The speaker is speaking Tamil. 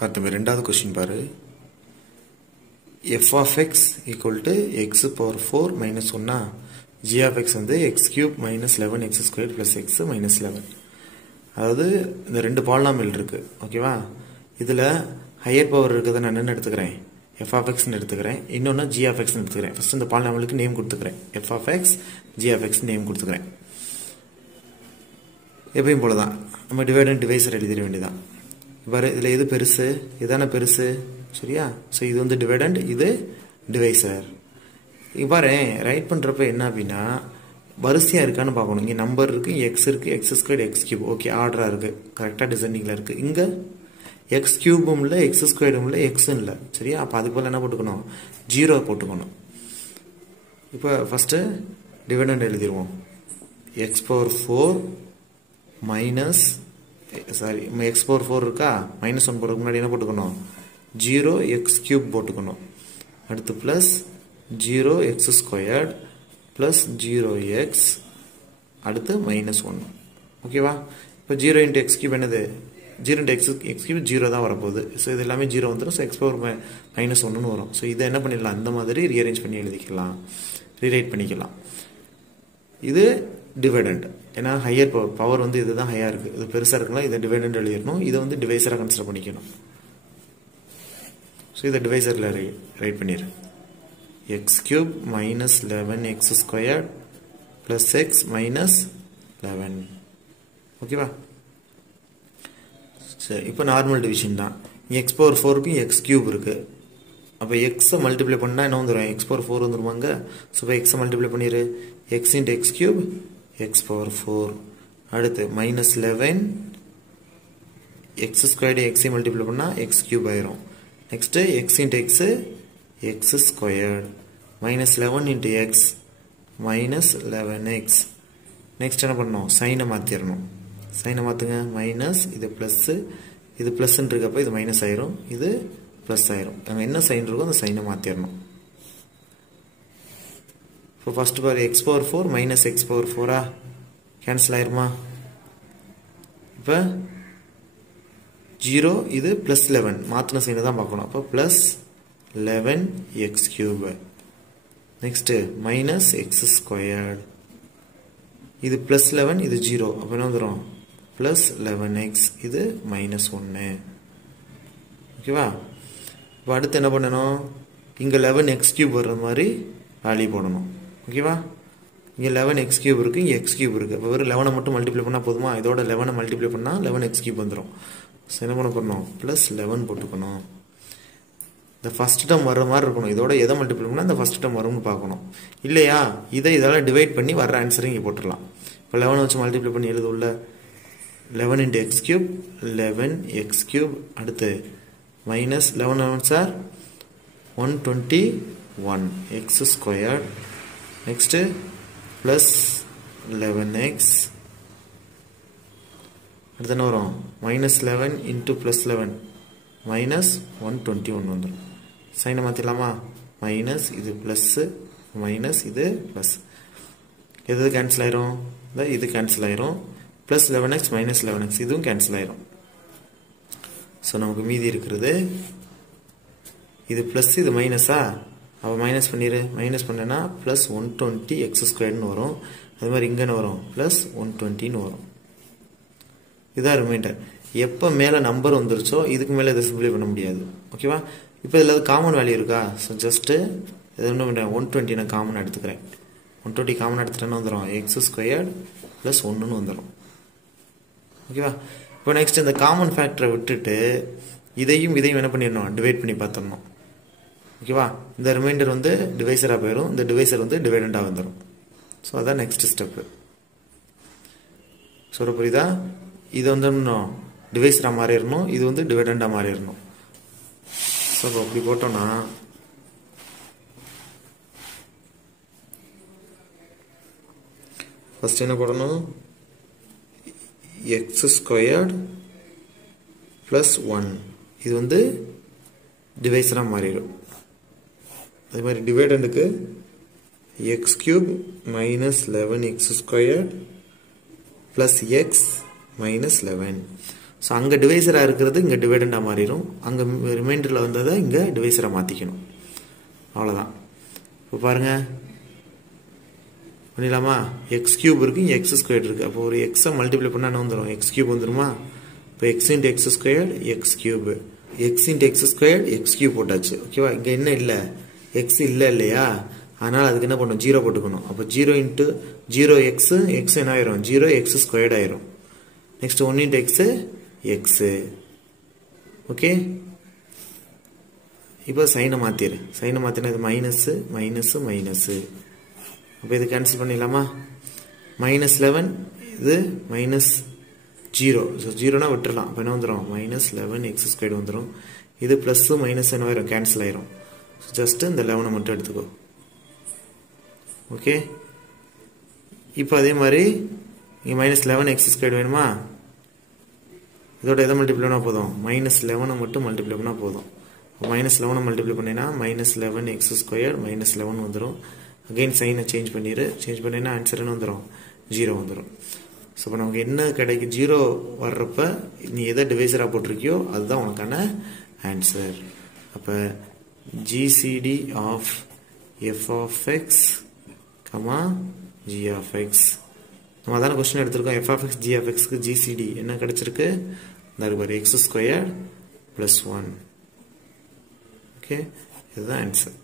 பார்த்தோமே ரெண்டாவது क्वेश्चन பாரு f of x equal to x power 4 minus 1 g of x வந்து x cube minus 11x squared plus x minus 11 அதாவது இந்த ரெண்டு பாலினாமியல் இருக்கு ஓகேவா இதுல ஹையர் பவர் இருக்குத நான் என்ன எடுத்துக்கறேன் f of x ன்னு எடுத்துக்கறேன் இன்னொன்னு g of x ன்னு எடுத்துக்கறேன் ஃபர்ஸ்ட் இந்த பாலினாமியலுக்கு நேம் கொடுத்துக்கறேன் f of x g of x name கொடுத்துக்கறேன் எப்பவும் போல தான் நம்ம டிவைட் அண்ட் டிவைசர் எழுதிர வேண்டியதான் பாரு இதுல எது பெருசு இதான பெருசு சரியா சோ இது வந்து டிவைடண்ட் இது டிவைசர் இபாரே ரைட் பண்றப்ப என்ன அப்படினா வரிசையா இருக்கான்னு பார்க்கணும் இங்க நம்பர் இருக்கு x இருக்கு x squared x cube okay ஆர்டரா இருக்கு கரெக்ட்டா டிசைனிங்ல இருக்கு இங்க x கியூபும் இல்ல x ஸ்கொயர்டும் இல்ல x இல்ல சரியா அப்ப அதுக்கு பதிலா என்ன போட்டுக்கணும் 0 போட்டுக்கணும் இப்போ ஃபர்ஸ்ட் டிவைடண்ட் எழுதிடுவோம் x power 4 minus sorry x power 4 இருக்கா minus 1 போறதுக்கு முன்னாடி என்ன போட்டுக்கணும் 0x cube போட்டுக்கணும் அடுத்து plus 0x squared plus 0x அடுத்து minus 1 ஓகேவா இப்போ 0 into x cube என்னது 0 into x cube 0 தான் வரப்போகுது சோ இது எல்லாமே 0 வந்துரும் சோ x power minus 1 ன்னு வரும் சோ இத என்ன பண்ணிடலாம் அந்த மாதிரி ரீஅரேஞ்ச் பண்ணி எழுதிக்கலாம் ரீரைட் பண்ணிக்கலாம் இது டிவைடண்ட் ஏனா ஹையர் பவர் வந்து இதுதான் ஹையா இருக்கு இது பெருசா இருக்குனா இத டிவைடண்ட் எழுதிரணும் இத வந்து டிவைசரா கன்சிடர் பண்ணிக்கணும் சோ இத டிவைசர்ல ரைட் பண்ணிரு x cube minus 11x squared plus x minus 11 ஓகேவா சரி இப்போ நார்மல் டிவிஷன் தான் x power 4 க்கு x cube இருக்கு அப்ப x மல்டிப்ளை பண்ணா என்ன வந்துரும் x power 4 வந்துருமாங்க சோ x மல்டிப்ளை பண்ணிரு x into x cube x power 4 அடுத்து minus 11 x squared x multiply பண்ணா x cube ஆயிரும் next x into x x squared minus 11 into x minus 11x next என்ன பண்ணனும் சைனை மாத்திரணும் சைனை மாத்துங்க மைனஸ் இது பிளஸ் ன்னு இருக்கப்ப இது மைனஸ் ஆயிரும் இது பிளஸ் ஆயிரும் அங்க என்ன சைன் இருக்கோ அந்த சைனை மாத்திரணும் இப்போ ஃபர்ஸ்ட் பார் x power 4 minus x power 4 cancel ஆயிருமா இப்போ 0 இது plus 11 மாத்துன சைனை தான் பார்க்கணும் அப்ப plus 11x cube next minus x squared இது plus 11 இது 0 அப்ப என்ன வந்துரும் plus 11x இது minus 1 ஓகேவா இப்போ அடுத்து என்ன பண்ணனும் இங்க 11x cube வர்ற மாதிரி வேல்யூ போடணும் ஓகேவா இங்க 11x cube இருக்கு இங்க x cube இருக்கு அப்ப வெறும் 11 மட்டும் மல்டிப்ளை பண்ணா போதுமா இதோட 11 மல்டிப்ளை பண்ணா 11x cube வந்துரும் சோ என்ன பண்ணனும் plus 11 போட்டுக்கணும் the first term வர்ற மாதிரி இருக்கணும் இதோட எதை மல்டிப்ளை பண்ணா அந்த first term வரும்னு பார்க்கணும் இல்லையா இதால டிவைட் பண்ணி வர்ற ஆன்சர் இங்க போட்டுறலாம் இப்போ 11 வச்சு மல்டிப்ளை பண்ணி எழுத உள்ள 11 into x cube 11x cube அடுத்து minus 11 11 are 121 x squared next plus 11x அடுத்து என்ன வரும் minus 11 into plus 11 minus 121 வந்துரும் சைனை மாத்திரலாமா மைனஸ் இது பிளஸ் மைனஸ் இது பிளஸ் எது கேன்சல் ஆயிரும் இது கேன்சல் ஆயிரும் plus 11x minus 11x இதுவும் கேன்சல் ஆயிரும் சோ நமக்கு மீதி இருக்குது இது பிளஸ் இது மைனஸா அப்ப மைனஸ் பண்ணிரு மைனஸ் பண்ணனா plus 120x squared ன்னு வரும் அதே மாதிரி இங்க என்ன வரும் plus 120 ன்னு வரும் இதா ரிமைண்டர் எப்ப மேல நம்பர் வந்துருச்சோ இதுக்கு மேல இத சிம்பிளை பண்ண முடியாது ஓகேவா இப்போ இதுல காமன் வேல்யூ இருக்கா சோ ஜஸ்ட் இத என்ன பண்றேன் 120 நான் காமன் எடுத்துக்கறேன் 120 காமன் எடுத்துட்டேன்னா வந்துரும் x squared plus 1 ன்னு வந்துரும் ஓகேவா இப்போ நெக்ஸ்ட் இந்த காமன் ஃபேக்டரை விட்டுட்டு இதையும் என்ன பண்ணிரணும் டிவைட் பண்ணி பார்த்தறணும் ஓகேவா இந்த ரிமைண்டர் வந்து டிவைசரா போயிடும் இந்த டிவைசர் வந்து டிவைடண்டா வந்துரும் சோ அதான் நெக்ஸ்ட் ஸ்டெப் சொல்ற புரியுதா இது வந்து டிவைசரா மாறிரணும் இது வந்து டிவைடண்டா மாறிரணும் சோ அப்படி போட்டோம்னா ஃபர்ஸ்ட் என்ன போடணும் x squared plus 1 இது வந்து டிவைசரா மாறிடும் அதே மாதிரி டிவைடண்டுக்கு x cube minus 11x squared plus x minus 11 so அங்கே டிவைசராக இருக்கிறது இங்கே டிவைடண்டாக மாறிடும், அங்கே ரிமைண்டரில் வந்ததை இங்கே டிவைசராக மாற்றிக்கணும். அவ்வளோதான். இப்போ பாருங்கள் பண்ணிடலாமா? எக்ஸ் கியூப் இருக்குது, இங்கே எக்ஸ் ஸ்கொயர் இருக்குது. அப்போ ஒரு எக்ஸை மல்டிப்ளை பண்ணால் என்ன வந்துடும்? எக்ஸ் கியூப் வந்துடுமா? இப்போ X into X square X cube, X into X square X cube போட்டாச்சு. ஓகேவா? இங்கே என்ன இல்லை? எக்ஸ் இல்லை இல்லையா? அதனால் அதுக்கு என்ன பண்ணணும்? 0 போட்டுக்கணும். அப்போ 0 இன்ட்டு 0 எக்ஸு, எக்ஸ் என்ன ஆயிரும்? 0 எக்ஸ் ஸ்கொயர்டு ஆயிரும். Next 1 into x x. Okay, இப்போ சைனை மாற்றிடு. சைனை மாற்றினா இது மைனஸு மைனஸு மைனஸு. அப்போ இது கேன்சல் பண்ணிடலாமா? -11 இது -0. ஸோ 0னா விட்டுடலாம். அப்போ என்ன வந்துடும்? -11 எக்ஸ் ஸ்கொயர்டு வந்துடும். இது ப்ளஸ்ஸு மைனஸ் என்ன ஆயிரும்? கேன்சல் ஆயிரும். ஜஸ்ட்டு இந்த 11 மட்டும் எடுத்துக்கோ. ஓகே, இப்போ அதே மாதிரி இங்கே -11 எக்ஸ் ஸ்கொயர்டு வேணுமா? இதோட எதை மல்டிப்ளை பண்ணால் போதும்? -11 மட்டும் மல்டிப்ளை பண்ணால் போதும். -11 மல்டிப்ளை பண்ணினா -11 எக்ஸ் ஸ்கொயர் -11 வந்துடும். அகெயின் சைனை சேஞ்ச் பண்ணிடு. சேஞ்ச் பண்ணினா ஆன்சர் என்ன வந்துடும்? 0 வந்துடும். ஸோ இப்போ நமக்கு என்ன கிடைக்கும்? 0 வர்றப்ப நீ எதை டிவைசராக போட்டிருக்கியோ அதுதான் உனக்கான ஆன்சர். அப்போ GCD of f of x g of x. நம்ம அதான கொஸ்டின் எடுத்திருக்கோம். F of x g of எக்ஸ்க்கு ஜிசிடி என்ன கிடைச்சிருக்கு? இந்த பாரு எக்ஸ் ஸ்கொயர் +1. ஓகே, இதுதான் ஆன்சர்.